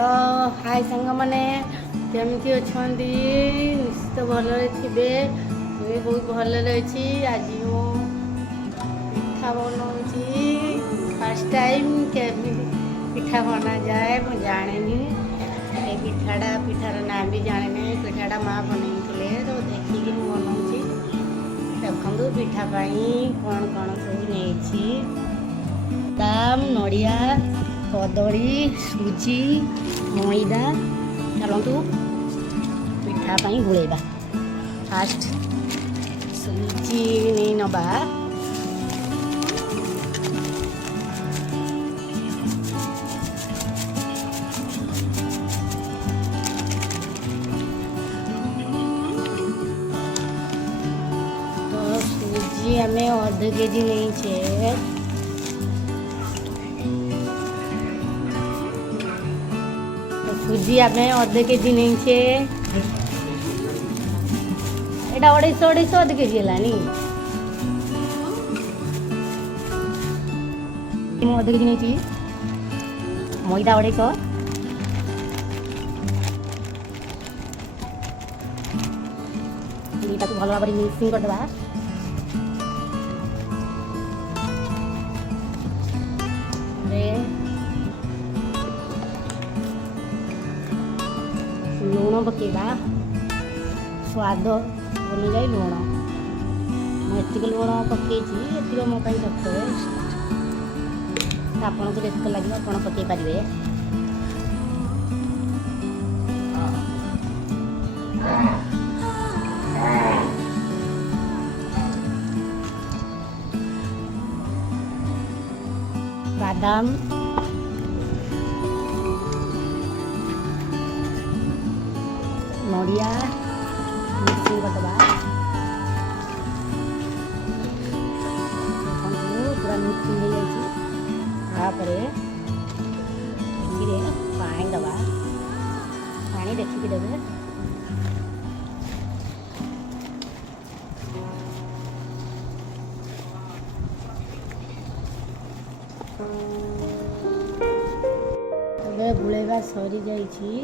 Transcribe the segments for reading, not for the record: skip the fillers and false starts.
Hello hi सांग मैंने केमती अच्छा निश्चित भलरे थे बहुत भल रही आज मु पिठा बनाऊँगी फास्ट टाइम केमी पिठा बना जाए मुझे जाने ये पिठार ना भी जाने पिठाटा माँ बनई तो देखिए बनाऊँगी देखु पिठापाई कौन कौन सब नहीं दाम नड़िया कदली सुजी मैदा चलतु पिठापाई गुलेबा फास्ट सुजी नहीं नवा तो सुजी हमें आधा केजी नहीं छे सुजी आम अध केजी नहीं छे एटा 250 अध केजी है अध केजी नहीं मैदा 250 भल भाव मिक्सिंग करदे लुण पकेबा स्वाद अनुजाई लुण मुझे लुण पकई मो रिक्वेस्ट आपन को रिस्क लगे आप पकई पारे बादाम नड़िया मिक्सिंग करदे पूरा मिक्सिंग हो जापर पानी दबा पानी देखिकी देवे गुलेबा सरी जाइए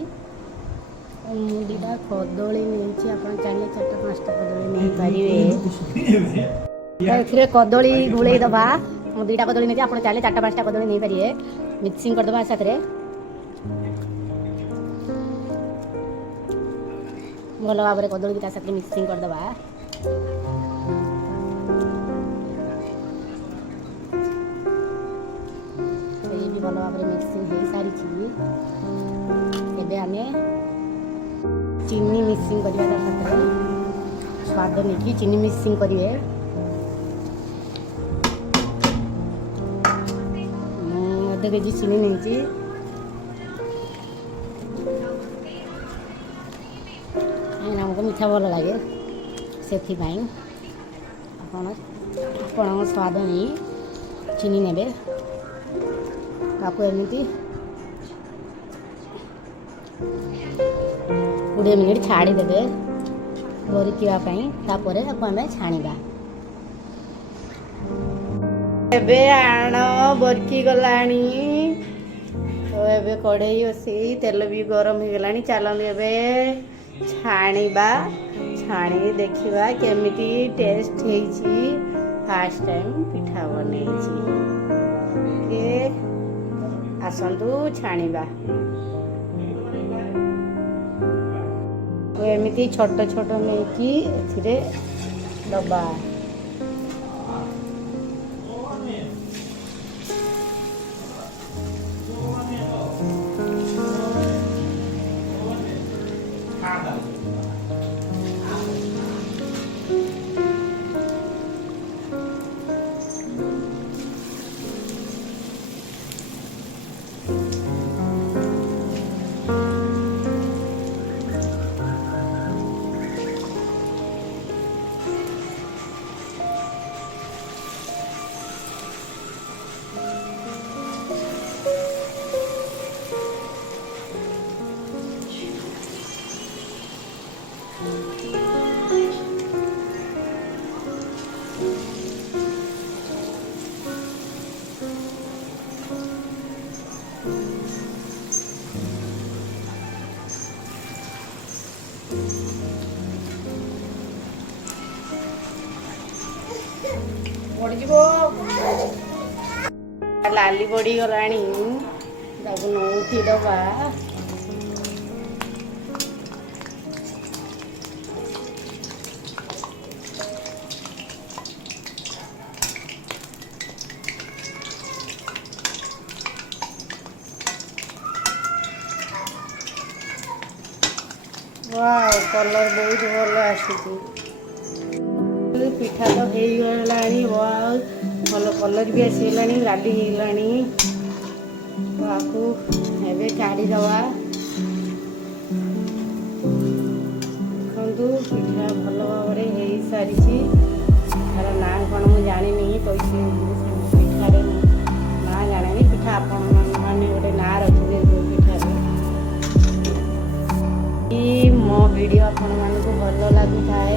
मुझा कदली नहीं आप चाहिए 4-5टा कदली नहीं पारे कदली गुले दबा मु 2टा कदली नहीं आप चाहिए 4-5टा कदली नहीं पारे मिक्सिंग करदे साथ भल भाव में कदली की साथ मिक्सिंग करदे भी भल भाव में मिक्सिंग हो सारी एबे आमे चीनी मिक्सिंग करवा साथ स्वाद नहीं चीनी मिक्सिंग करेंगे अध केजी चीनी नहीं हमको मीठा भल लगे से आपण स्वाद नहीं चीनी ने आपको एमती 20 मिनिट छाड़ीदे बरकापी तापर आम छाणा एबे आण बरकी गलानी तो एबे कड़ई बसई तेल भी गरम हो गलानी चलते एबे छाणीबा छाणी देखिबा केमिति टेस्ट हेची फास्ट टाइम पिठा बनैची के आसंतु छाणीबा एमती छोट छोट मेकी एथिरे दबा ପଡ଼ିଯିବ। ଲାଲି ପଡ଼ିଗଲାଣି, ତାକୁ ନଉଟି ଦବା। वाव कलर बहुत भल आसुची। पिठा तो ହେଇଗଲାଣି। वाव भल कलर भी आसीगलाଣି, लाली ହେଇଗଲାଣି। ताकू एबे काढ़ी दवा। देखंतु पिठा भल भाव हो सारी। तार ना कौन मुझे जानी कैसे पिठार ना जानी। पिठा आपण मैंने गोटे ना रखिदे पिठार। मो वीडियो आपण मानक भल लगि थाए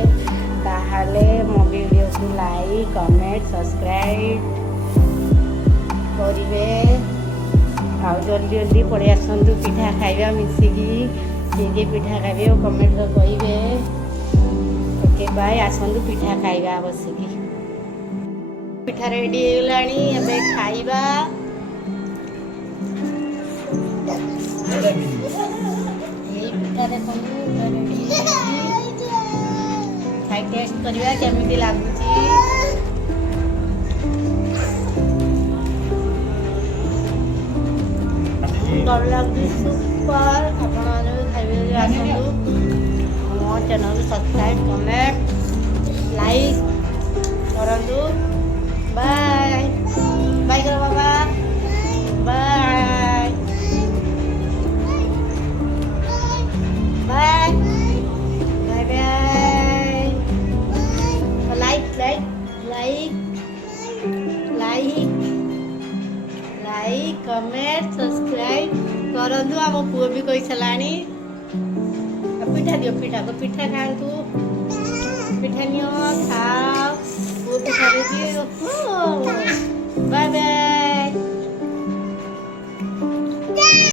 ताहाले मो वीडियो को लाइक कमेंट सब्सक्राइब करिवे। आ जल्दी जल्दी पड़े आसतु पिठा खाइबा मिसिकी। किए पिठा खाइबे कमेंट कहिबे। Okay bye. आसतु पिठा खाइबा बसिकी। पिठा रेडी होलानी, एबे खाइबा। पिठा देखो रेडी खाई टेस्ट करवा केमिति लागुची। भल लागुची सुपर। आपण खाइबे आसतु। मो चैनल सब्सक्राइब कमेंट लाइक करंतु। बाय बाय करो बाबा। Bye bye bye bye. Like like like like like comment subscribe करंतु। आम पुओ भी कही साराणी। पिठा दियो, पिठा को पिठा खातु। पिठा नियो खाओ। पुओ पिठा दियो। Bye bye.